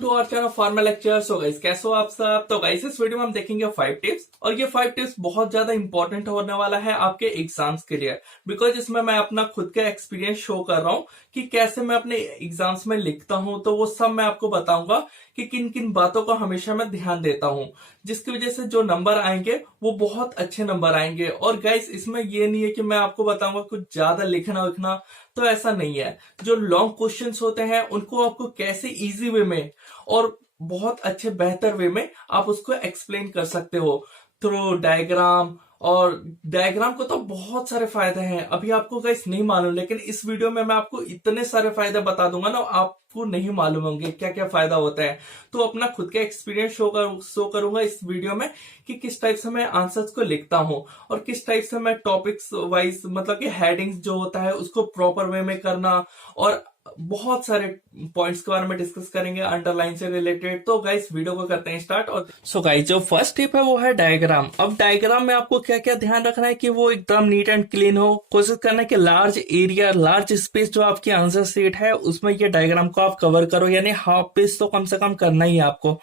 To our channel formal lecture. So guys, कैसे हो आप सब? तो गाइस, इस वीडियो में हम देखेंगे 5 टिप्स, और ये 5 टिप्स बहुत ज्यादा इंपॉर्टेंट होने वाला है आपके एग्जाम्स के लिए। बिकॉज इसमें मैं अपना खुद का एक्सपीरियंस शो कर रहा हूँ कि कैसे मैं अपने एग्जाम्स में लिखता हूँ। तो वो सब मैं आपको बताऊंगा कि किन किन बातों का हमेशा मैं ध्यान देता हूँ, जिसकी वजह से जो नंबर आएंगे वो बहुत अच्छे नंबर आएंगे। और गाइस, इसमें ये नहीं है कि मैं आपको बताऊंगा कुछ ज्यादा लिखना विखना, तो ऐसा नहीं है। जो लॉन्ग क्वेश्चंस होते हैं उनको आपको कैसे इजी वे में और बहुत अच्छे बेहतर वे में आप उसको एक्सप्लेन कर सकते हो थ्रू डायग्राम। और डायग्राम को तो बहुत सारे फायदे हैं, अभी आपको गाइस नहीं मालूम, लेकिन इस वीडियो में मैं आपको इतने सारे फायदे बता दूंगा ना, आपको नहीं मालूम होंगे क्या क्या फायदा होता है। तो अपना खुद का एक्सपीरियंस शो करूंगा इस वीडियो में कि किस टाइप से मैं आंसर्स को लिखता हूं और किस टाइप से मैं टॉपिक्स वाइज, मतलब कि हेडिंग्स जो होता है उसको प्रॉपर वे में करना, और बहुत सारे पॉइंट्स के बारे में डिस्कस करेंगे अंडरलाइन से रिलेटेड। तो गाइस, वीडियो को करते हैं स्टार्ट। और सो गाइस, जो फर्स्ट टिप है वो है डायग्राम। अब डायग्राम में आपको क्या क्या ध्यान रखना है कि वो एकदम नीट एंड क्लीन हो। कोशिश करना है कि लार्ज एरिया, लार्ज स्पेस जो आपकी आंसर शीट है उसमें ये डायग्राम को आप कवर करो, यानी हाफ पेज तो कम से कम करना ही है आपको।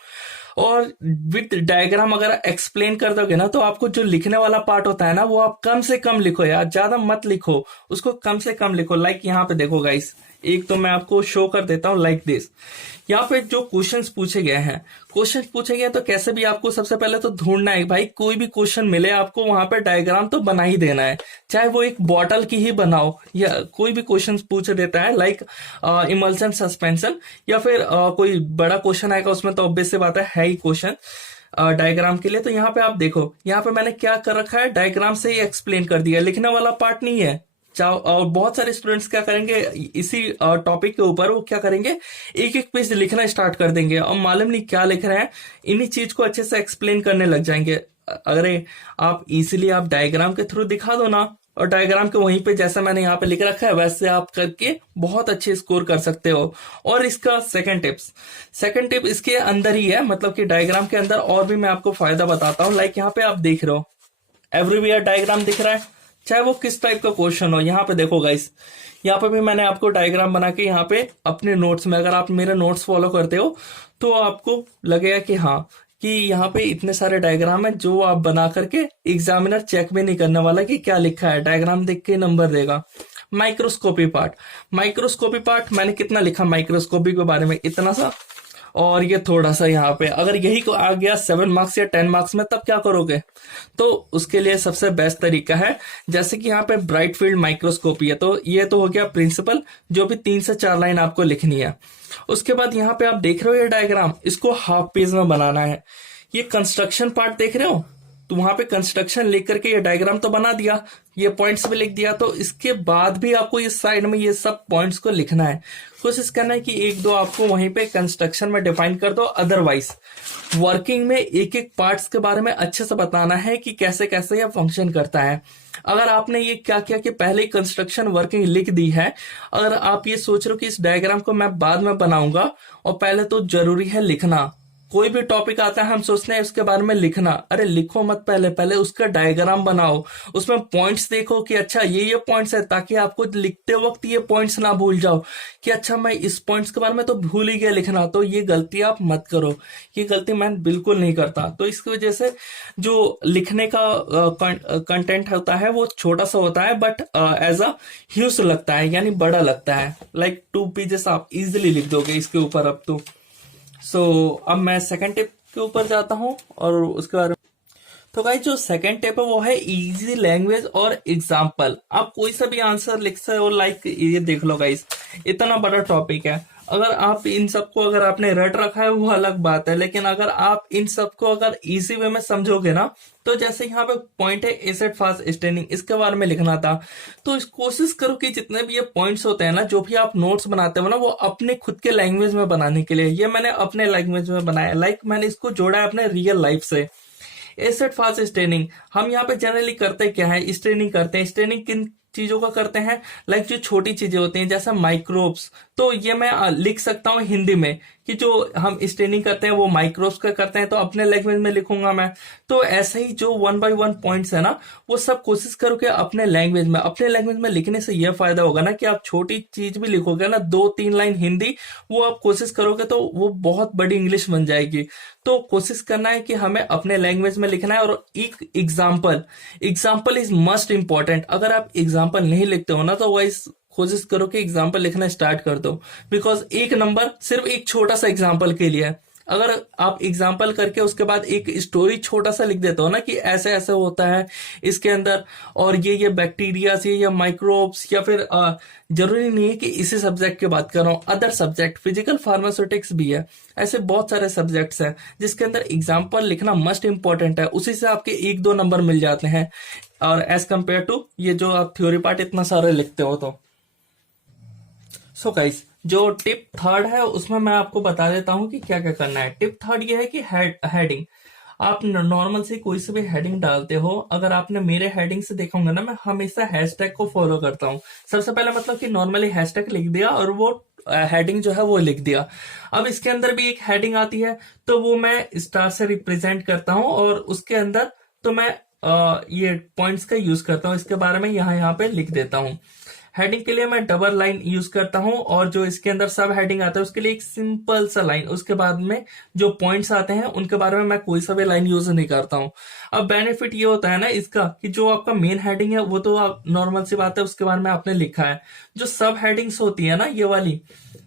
और विद डायग्राम अगर एक्सप्लेन कर दोगे ना, तो आपको जो लिखने वाला पार्ट होता है ना, वो आप कम से कम लिखो यार, ज्यादा मत लिखो, उसको कम से कम लिखो। लाइक यहाँ पे देखो गाइस, एक तो मैं आपको शो कर देता हूँ लाइक दिस। यहाँ पे जो क्वेश्चंस पूछे गए हैं, क्वेश्चन पूछे गए तो कैसे भी आपको सबसे पहले तो ढूंढना है भाई, कोई भी क्वेश्चन मिले आपको वहां पे डायग्राम तो बना ही देना है, चाहे वो एक बॉटल की ही बनाओ या कोई भी क्वेश्चन पूछ देता है लाइक इमल्सन सस्पेंशन, या फिर कोई बड़ा क्वेश्चन आएगा उसमें तो ऑब्वियस सी बात है ही क्वेश्चन डायग्राम के लिए। तो यहाँ पे आप देखो, यहाँ पे मैंने क्या कर रखा है, डायग्राम से ही एक्सप्लेन कर दिया, लिखने वाला पार्ट नहीं है। और बहुत सारे स्टूडेंट्स क्या करेंगे, इसी टॉपिक के ऊपर वो क्या करेंगे, एक एक पेज लिखना स्टार्ट कर देंगे और मालूम नहीं क्या लिख रहे हैं, इन्हीं चीज को अच्छे से एक्सप्लेन करने लग जाएंगे। अगर आप इजीली आप डायग्राम के थ्रू दिखा दो ना, और डायग्राम के वहीं पे जैसा मैंने यहाँ पे लिख रखा है वैसे आप करके बहुत अच्छे स्कोर कर सकते हो। और इसका सेकंड टिप इसके अंदर ही है, मतलब कि डायग्राम के अंदर और भी मैं आपको फायदा बताता हूँ। लाइक यहाँ पे आप देख रहे हो, एवरीवेयर डायग्राम दिख रहा है, चाहे वो किस टाइप का क्वेश्चन हो। यहाँ पे देखो गाइस, यहाँ पे भी मैंने आपको डायग्राम बना के यहाँ पे अपने नोट्स में, अगर आप मेरे नोट्स फॉलो करते हो तो आपको लगेगा कि हाँ, कि यहाँ पे इतने सारे डायग्राम है जो आप बना करके एग्जामिनर चेक भी नहीं करने वाला कि क्या लिखा है, डायग्राम देख के नंबर देगा। माइक्रोस्कोपी पार्ट मैंने कितना लिखा माइक्रोस्कोपी के बारे में, इतना सा, और ये थोड़ा सा यहाँ पे। अगर यही को आ गया 7 मार्क्स या 10 मार्क्स में, तब क्या करोगे? तो उसके लिए सबसे बेस्ट तरीका है, जैसे कि यहाँ पे ब्राइट फील्ड माइक्रोस्कोपी है, तो ये तो हो गया प्रिंसिपल, जो भी 3 से 4 लाइन आपको लिखनी है। उसके बाद यहाँ पे आप देख रहे हो ये डायग्राम, इसको हाफ पेज में बनाना है। ये कंस्ट्रक्शन पार्ट देख रहे हो, तो वहां पे कंस्ट्रक्शन लिख करके ये डायग्राम तो बना दिया, ये पॉइंट्स भी लिख दिया, तो इसके बाद भी आपको इस साइड में ये सब पॉइंट्स को लिखना है। कोशिश करना है कि एक दो आपको वहीं पे कंस्ट्रक्शन में डिफाइन कर दो, अदरवाइज वर्किंग में एक एक पार्ट्स के बारे में अच्छे से बताना है कि कैसे कैसे यह फंक्शन करता है। अगर आपने ये क्या किया कि पहले ही कंस्ट्रक्शन वर्किंग लिख दी है, अगर आप ये सोच रहे हो कि इस डायग्राम को मैं बाद में बनाऊंगा, और पहले तो जरूरी है लिखना। कोई भी टॉपिक आता है हम सोचते हैं उसके बारे में लिखना, अरे लिखो मत, पहले उसका डायग्राम बनाओ, उसमें पॉइंट्स देखो कि अच्छा ये पॉइंट्स है, ताकि आपको लिखते वक्त ये पॉइंट्स ना भूल जाओ कि अच्छा मैं इस पॉइंट्स के बारे में तो भूल ही गया लिखना। तो ये गलती आप मत करो, ये गलती मैं बिल्कुल नहीं करता। तो इसकी वजह से जो लिखने का कंटेंट होता है वो छोटा सा होता है, बट एज अ ह्यूज लगता है, यानी बड़ा लगता है। लाइक 2 पेजेस आप इजिली लिख दोगे इसके ऊपर अब तो। अब मैं सेकंड टिप के ऊपर जाता हूं, और उसके बारे में तो गाइस, जो सेकंड टिप है वो है इजी लैंग्वेज और एग्जाम्पल। आप कोई सा भी आंसर लिख सकते हो, लाइक ये देख लो गाइस, इतना बड़ा टॉपिक है, अगर आप इन सबको अगर आपने रट रखा है वो अलग बात है, लेकिन अगर आप इन सबको अगर इजी वे में समझोगे ना, तो जैसे यहाँ पे पॉइंट है एसिड फास्ट स्टेनिंग, इसके बारे में लिखना था, तो कोशिश करो कि जितने भी ये पॉइंट्स होते हैं ना, जो भी आप नोट्स बनाते हो ना, वो अपने खुद के लैंग्वेज में बनाने के लिए, ये मैंने अपने लैंग्वेज में बनाया। लाइक मैंने इसको जोड़ा है अपने रियल लाइफ से। एसिड फास्ट स्टेनिंग हम यहाँ पे जनरली करते क्या है, स्टेनिंग करते हैं। स्टेनिंग किन चीजों का करते हैं, लाइक जो छोटी चीजें होती हैं जैसे माइक्रोब्स, तो ये मैं लिख सकता हूँ हिंदी में कि जो हम स्टेनिंग करते हैं वो माइक्रोस का करते हैं, तो अपने लैंग्वेज में लिखूंगा मैं। तो ऐसे ही जो 1 by 1 पॉइंट्स है ना, वो सब कोशिश करो कि अपने लैंग्वेज में लिखने से ये फायदा होगा ना कि आप छोटी चीज भी लिखोगे ना, 2-3 लाइन हिंदी, वो आप कोशिश करोगे तो वो बहुत बड़ी इंग्लिश बन जाएगी। तो कोशिश करना है कि हमें अपने लैंग्वेज में लिखना है। और एक एग्जाम्पल इज मस्ट इंपॉर्टेंट। अगर आप एग्जाम्पल नहीं लिखते हो ना, तो वाइस कोशिश करो कि एग्जाम्पल लिखना स्टार्ट कर दो, बिकॉज एक नंबर सिर्फ एक छोटा सा एग्जाम्पल के लिए है। अगर आप एग्जाम्पल करके उसके बाद एक स्टोरी छोटा सा लिख देते हो ना कि ऐसे ऐसे होता है इसके अंदर, और ये बैक्टीरिया से या माइक्रोब्स, या फिर जरूरी नहीं है कि इसी सब्जेक्ट की बात कर रहा हूँ, अदर सब्जेक्ट फिजिकल फार्मास्यूटिक्स भी है, ऐसे बहुत सारे सब्जेक्ट्स हैं जिसके अंदर एग्जाम्पल लिखना मस्ट इंपॉर्टेंट है। उसी से आपके 1-2 नंबर मिल जाते हैं, और एज कम्पेयर टू ये जो आप थ्योरी पार्ट इतना सारे लिखते हो। तो सो गाइस, जो टिप थर्ड है उसमें मैं आपको बता देता हूँ कि क्या क्या करना है। टिप थर्ड ये है कि हेडिंग। आप नॉर्मल से कोई से भी हेडिंग डालते हो, अगर आपने मेरे हेडिंग से देखा होगा ना, मैं हमेशा हैशटैग को फॉलो करता हूँ। सबसे पहले मतलब कि नॉर्मली हैशटैग लिख दिया और वो हेडिंग जो है वो लिख दिया। अब इसके अंदर भी एक हेडिंग आती है, तो वो मैं स्टार से रिप्रेजेंट करता हूँ, और उसके अंदर तो मैं ये पॉइंट्स का यूज करता हूँ, इसके बारे में यहाँ पे लिख देता हूँ। हेडिंग के लिए मैं डबल लाइन यूज करता हूं, और जो इसके अंदर सब हेडिंग आता है उसके लिए एक सिंपल सा लाइन, उसके बाद में जो पॉइंट्स आते हैं उनके बारे में मैं कोई सा भी लाइन यूज नहीं करता हूं। अब बेनिफिट ये होता है ना इसका कि जो आपका मेन हेडिंग है वो तो आप नॉर्मल सी बात है, उसके बारे में आपने लिखा है। जो सब हेडिंग्स होती है ना ये वाली,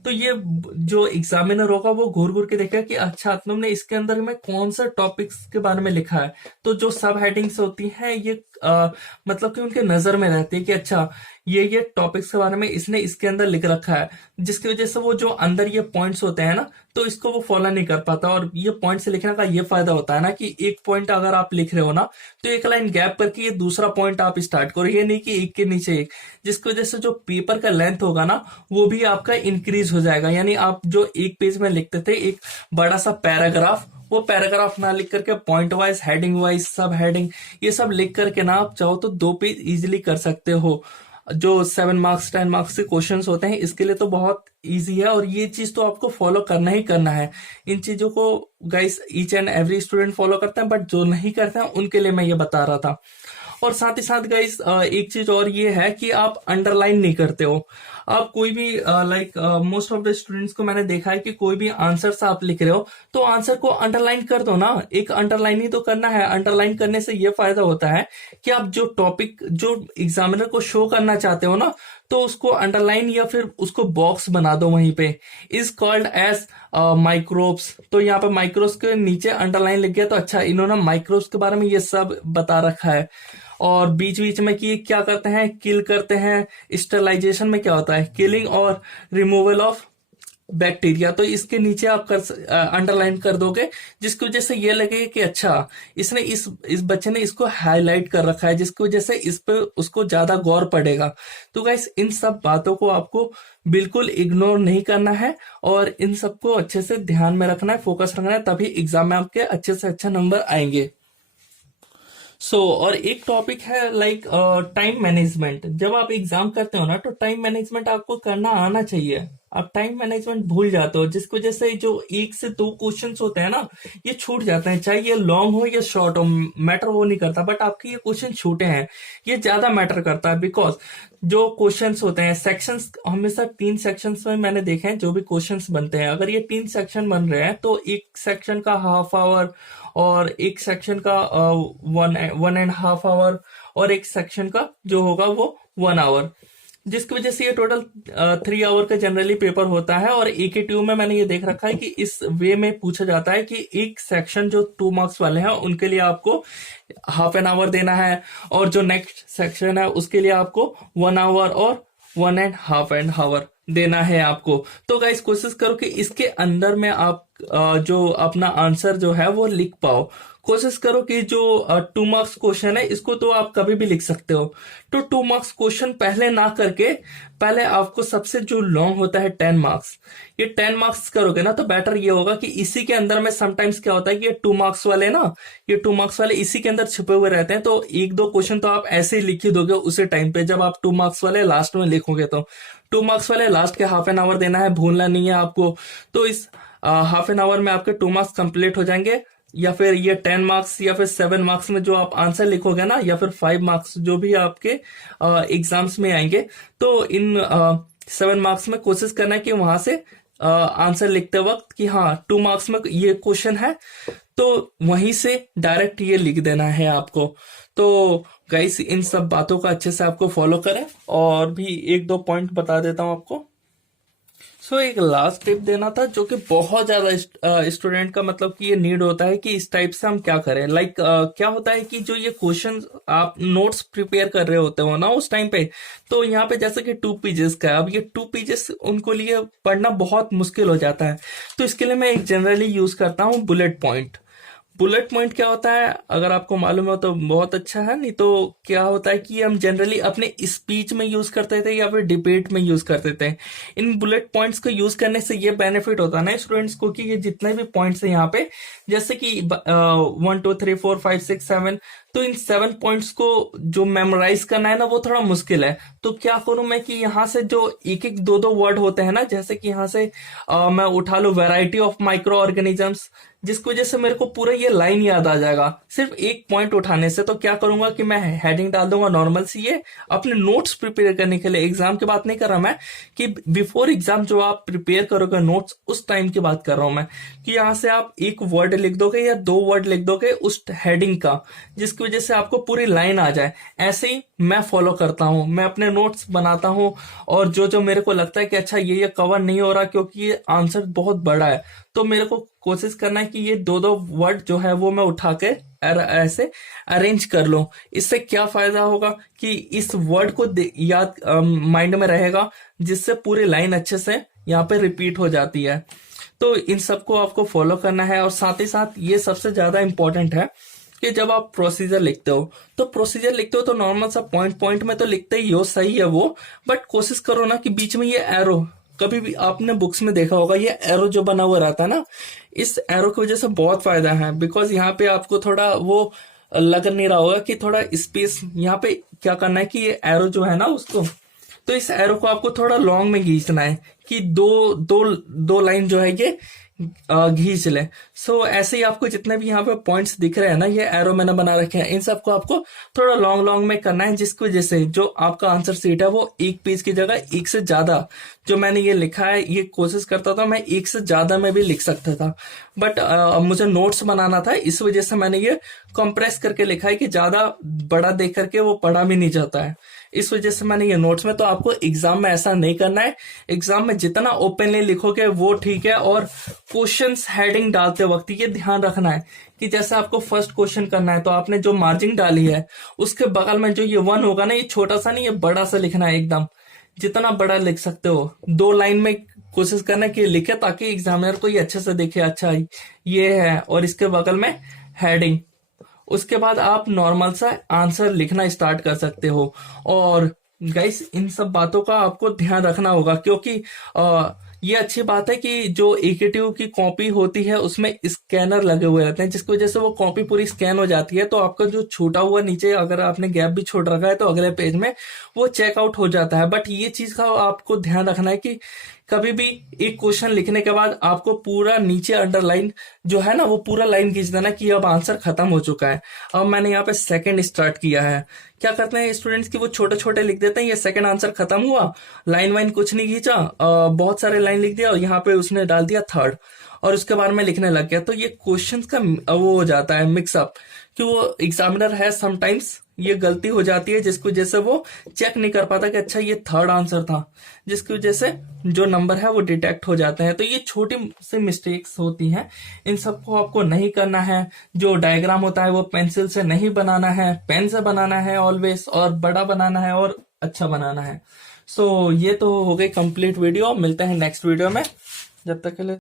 तो ये जो एग्जामिनर होगा वो घूर घूर के देखेगा कि अच्छा तुमने इसके अंदर में कौन सा टॉपिक्स के बारे में लिखा है। तो जो सब हेडिंग्स होती हैं ये मतलब कि उनके नजर में रहती है कि अच्छा ये टॉपिक्स के बारे में इसने इसके अंदर लिख रखा है, जिसकी वजह से वो जो अंदर ये पॉइंट्स होते हैं ना, तो इसको वो फॉलो नहीं कर पाता। और ये पॉइंट्स लिखने का ये फायदा होता है ना कि एक पॉइंट अगर आप लिख रहे हो ना, तो एक लाइन गैप करके ये दूसरा पॉइंट आप स्टार्ट करो, ये नहीं कि एक के नीचे एक, जिसकी वजह से जो पेपर का लेंथ होगा ना वो भी आपका इंक्रीज हो जाएगा। यानी आप जो एक पेज में लिखते थे एक बड़ा सा पैराग्राफ, वो पैराग्राफ ना लिख करके पॉइंट वाइज, हेडिंग वाइज, सब हेडिंग, ये सब लिख करके ना आप चाहो तो 2 पेज इजिली कर सकते हो। जो 7 मार्क्स 10 मार्क्स के क्वेश्चंस होते हैं इसके लिए तो बहुत इजी है, और ये चीज तो आपको फॉलो करना ही करना है। इन चीजों को guys each and every student follow करते हैं, बट जो नहीं करते हैं उनके लिए मैं ये बता रहा था। और साथ ही साथ गाइस एक चीज और ये है कि आप अंडरलाइन नहीं करते हो। आप कोई भी like most of the students को मैंने देखा है कि कोई भी आंसर आप लिख रहे हो तो आंसर को अंडरलाइन कर दो ना, एक अंडरलाइन ही तो करना है। अंडरलाइन करने से ये फायदा होता है कि आप जो टॉपिक जो एग्जामिनर को शो करना चाहते हो ना, तो उसको अंडरलाइन या फिर उसको बॉक्स बना दो वहीं पे। Is called as microbes. तो यहाँ पे माइक्रोब्स के नीचे अंडरलाइन लिख गया, तो अच्छा इन्होंने माइक्रोब्स के बारे में ये सब बता रखा है। और बीच बीच में कि क्या करते हैं, किल करते हैं। स्टरलाइजेशन में क्या होता है, किलिंग और रिमूवल ऑफ बैक्टीरिया। तो इसके नीचे आप अंडरलाइन कर दोगे, जिसकी वजह से ये लगे कि अच्छा इसने इस बच्चे ने इसको हाईलाइट कर रखा है, जिसकी वजह से इस पे उसको ज्यादा गौर पड़ेगा। तो गाइस इन सब बातों को आपको बिल्कुल इग्नोर नहीं करना है, और इन सबको अच्छे से ध्यान में रखना है, फोकस रखना है, तभी एग्जाम में आपके अच्छे से अच्छे नंबर आएंगे। और एक टॉपिक है लाइक टाइम मैनेजमेंट। जब आप एग्जाम करते हो ना, तो टाइम मैनेजमेंट आपको करना आना चाहिए। आप टाइम मैनेजमेंट भूल जाते हो, जिसकी वजह से जो 1 से 2 क्वेश्चंस होते हैं ना, ये छूट जाते हैं। चाहे ये लॉन्ग हो या शॉर्ट हो, मैटर वो नहीं करता, बट आपके ये क्वेश्चन छूटे हैं, ये ज्यादा मैटर करता है। बिकॉज जो क्वेश्चंस होते हैं, सेक्शंस हमेशा 3 सेक्शंस में मैंने देखे हैं जो भी क्वेश्चंस बनते हैं। अगर ये 3 सेक्शन बन रहे हैं तो एक सेक्शन का हाफ आवर, और एक सेक्शन का 1.5 आवर, और एक सेक्शन का जो होगा वो 1 आवर, जिसकी वजह से ये टोटल 3 आवर का जनरली पेपर होता है। और AKTU में मैंने ये देख रखा है कि इस वे में पूछा जाता है कि एक सेक्शन जो 2 मार्क्स वाले हैं उनके लिए आपको हाफ एन आवर देना है, और जो नेक्स्ट सेक्शन है उसके लिए आपको 1 आवर और 1.5 एंड आवर देना है आपको। तो गाइस कोशिश करो कि इसके अंदर में आप जो अपना आंसर जो है वो लिख पाओ। कोशिश करो कि जो 2 मार्क्स क्वेश्चन है इसको तो आप कभी भी लिख सकते हो। तो 2 मार्क्स क्वेश्चन पहले ना करके पहले आपको सबसे जो लॉन्ग होता है 10 मार्क्स, ये 10 मार्क्स करोगे ना तो बेटर ये होगा कि इसी के अंदर में समटाइम्स क्या होता है कि ये 2 मार्क्स वाले ना, ये 2 मार्क्स वाले इसी के अंदर छिपे हुए रहते हैं। तो एक दो क्वेश्चन तो आप ऐसे ही लिख ही दोगे उसी टाइम पे जब आप 2 मार्क्स वाले लास्ट में लिखोगे। तो 2 मार्क्स वाले लास्ट के हाफ एन आवर देना है, भूलना नहीं है आपको। तो इस हाफ एन आवर में आपके 2 मार्क्स कंप्लीट हो जाएंगे, या फिर ये 10 मार्क्स या फिर 7 मार्क्स में जो आप आंसर लिखोगे ना, या फिर 5 मार्क्स जो भी आपके एग्जाम्स में आएंगे। तो इन 7 मार्क्स में कोशिश करना है कि वहां से आंसर लिखते वक्त कि हाँ 2 मार्क्स में ये क्वेश्चन है, तो वहीं से डायरेक्ट ये लिख देना है आपको। तो गाइस इन सब बातों का अच्छे से आपको फॉलो करें। और भी एक दो पॉइंट बता देता हूं आपको। सो एक लास्ट टिप देना था जो कि बहुत ज्यादा स्टूडेंट का मतलब कि ये नीड होता है कि इस टाइप से हम क्या करें। लाइक क्या होता है कि जो ये क्वेश्चन आप नोट्स प्रिपेयर कर रहे होते हो ना उस टाइम पे, तो यहाँ पे जैसे कि 2 पेजेस का है, अब ये 2 पेजेस उनको लिए पढ़ना बहुत मुश्किल हो जाता है। तो इसके लिए मैं एक जनरली यूज करता हूँ बुलेट पॉइंट। बुलेट पॉइंट क्या होता है अगर आपको मालूम हो तो बहुत अच्छा है, नहीं तो क्या होता है कि हम जनरली अपने स्पीच में यूज करते थे या फिर डिबेट में यूज करते थे। इन बुलेट पॉइंट्स को यूज करने से ये बेनिफिट होता है ना स्टूडेंट्स को कि ये जितने भी पॉइंट्स है यहाँ पे, जैसे कि 1 2 3 4 5 6 7, तो इन 7 पॉइंट्स को जो मेमोराइज करना है ना वो थोड़ा मुश्किल है। तो क्या करूं मैं कि यहाँ से जो एक एक दो दो वर्ड होते हैं ना, जैसे कि यहाँ से मैं उठा लूं वैरायटी ऑफ माइक्रो ऑर्गेनिजम्स, जिसकी वजह से मेरे को पूरा ये लाइन याद आ जाएगा सिर्फ एक पॉइंट उठाने से। तो क्या करूंगा कि मैं हेडिंग डाल दूंगा नॉर्मल सी, ये अपने नोट्स प्रिपेयर करने के लिए, एग्जाम की बात नहीं कर रहा मैं, कि बिफोर एग्जाम जो आप प्रिपेयर करोगे नोट्स उस टाइम की बात कर रहा हूं मैं, कि यहाँ से आप एक वर्ड लिख दोगे या 2 वर्ड लिख दोगे उस हेडिंग का, जिसकी वजह से आपको पूरी लाइन आ जाए। ऐसे ही मैं फॉलो करता हूँ, मैं अपने नोट्स बनाता हूँ, और जो जो मेरे को लगता है कि अच्छा ये कवर नहीं हो रहा क्योंकि ये आंसर बहुत बड़ा है, तो मेरे को कोशिश करना है कि ये 2 वर्ड जो है वो मैं उठा के ऐसे अरेंज कर लूं। इससे क्या फायदा होगा कि इस वर्ड को याद माइंड में रहेगा, जिससे पूरी लाइन अच्छे से यहाँ पे रिपीट हो जाती है। तो इन सबको आपको फॉलो करना है। और साथ ही साथ ये सबसे ज्यादा इंपॉर्टेंट है कि जब आप प्रोसीजर लिखते हो, तो प्रोसीजर लिखते हो तो नॉर्मल सा पॉइंट पॉइंट में तो लिखते ही हो, सही है वो, बट कोशिश करो ना कि बीच में ये एरो, कभी भी आपने बुक्स में देखा होगा ये एरो जो बना हुआ रहता है ना, इस एरो की वजह से बहुत फायदा है। बिकॉज यहाँ पे आपको थोड़ा वो लग नहीं रहा होगा कि थोड़ा स्पेस यहाँ पे क्या करना है कि ये एरो जो है ना उसको, तो इस एरो को आपको थोड़ा लॉन्ग में खींचना है कि दो लाइन जो है ये घींच ले। सो ऐसे ही आपको जितने भी यहाँ पे पॉइंट्स दिख रहे हैं ना, ये एरो मैंने बना रखे हैं, इन सबको आपको थोड़ा लॉन्ग लॉन्ग में करना है, जिसकी वजह से जो आपका आंसर सीट है वो एक पेज की जगह एक से ज्यादा, जो मैंने ये लिखा है ये कोशिश करता था मैं एक से ज्यादा में भी लिख सकता था, बट मुझे नोट्स बनाना था, इस वजह से मैंने ये कंप्रेस करके लिखा है कि ज्यादा बड़ा देख करके वो पढ़ा भी नहीं जाता है, इस वजह से मैंने ये नोट्स में। तो आपको एग्जाम में ऐसा नहीं करना है, एग्जाम में जितना ओपनली लिखोगे वो ठीक है। और क्वेश्चंस हेडिंग डालते वक्त ये ध्यान रखना है कि जैसे आपको फर्स्ट क्वेश्चन करना है तो आपने जो मार्जिन डाली है उसके बगल में जो ये 1 होगा ना, ये छोटा सा नहीं, ये बड़ा सा लिखना है, एकदम जितना बड़ा लिख सकते हो। 2 लाइन में कोशिश करना कि लिखे ताकि एग्जामिनर को ये अच्छे से देखे, अच्छा ये है, और इसके बगल में हेडिंग। उसके बाद आप नॉर्मल सा आंसर लिखना स्टार्ट कर सकते हो। और गाइस इन सब बातों का आपको ध्यान रखना होगा, क्योंकि ये अच्छी बात है कि जो एकेटिव की कॉपी होती है उसमें स्कैनर लगे हुए रहते हैं, जिसकी वजह से वो कॉपी पूरी स्कैन हो जाती है, तो आपका जो छूटा हुआ नीचे अगर आपने गैप भी छोड़ रखा है तो अगले पेज में वो चेकआउट हो जाता है। बट ये चीज का आपको ध्यान रखना है कि कभी भी एक क्वेश्चन लिखने के बाद आपको पूरा नीचे अंडरलाइन जो है ना वो पूरा लाइन खींच देना कि अब आंसर खत्म हो चुका है, अब मैंने यहाँ पे सेकंड स्टार्ट किया है। क्या करते हैं स्टूडेंट्स की वो छोटे छोटे लिख देते हैं ये सेकंड आंसर खत्म हुआ, लाइन वाइन कुछ नहीं खींचा, बहुत सारे लाइन लिख दिया और यहाँ पे उसने डाल दिया थर्ड, और उसके बाद में लिखने लग गया। तो ये क्वेश्चंस का वो हो जाता है मिक्सअप, कि वो एग्जामिनर है समटाइम्स ये गलती हो जाती है, जिसकी वजह से वो चेक नहीं कर पाता कि अच्छा ये थर्ड आंसर था, जिसकी वजह से जो नंबर है वो डिटेक्ट हो जाते हैं। तो ये छोटी सी मिस्टेक्स होती हैं, इन सबको आपको नहीं करना है। जो डायग्राम होता है वो पेंसिल से नहीं बनाना है, पेन से बनाना है ऑलवेज, और बड़ा बनाना है और अच्छा बनाना है। सो ये तो हो गई कंप्लीट वीडियो, मिलते हैं नेक्स्ट वीडियो में, जब तक के लिए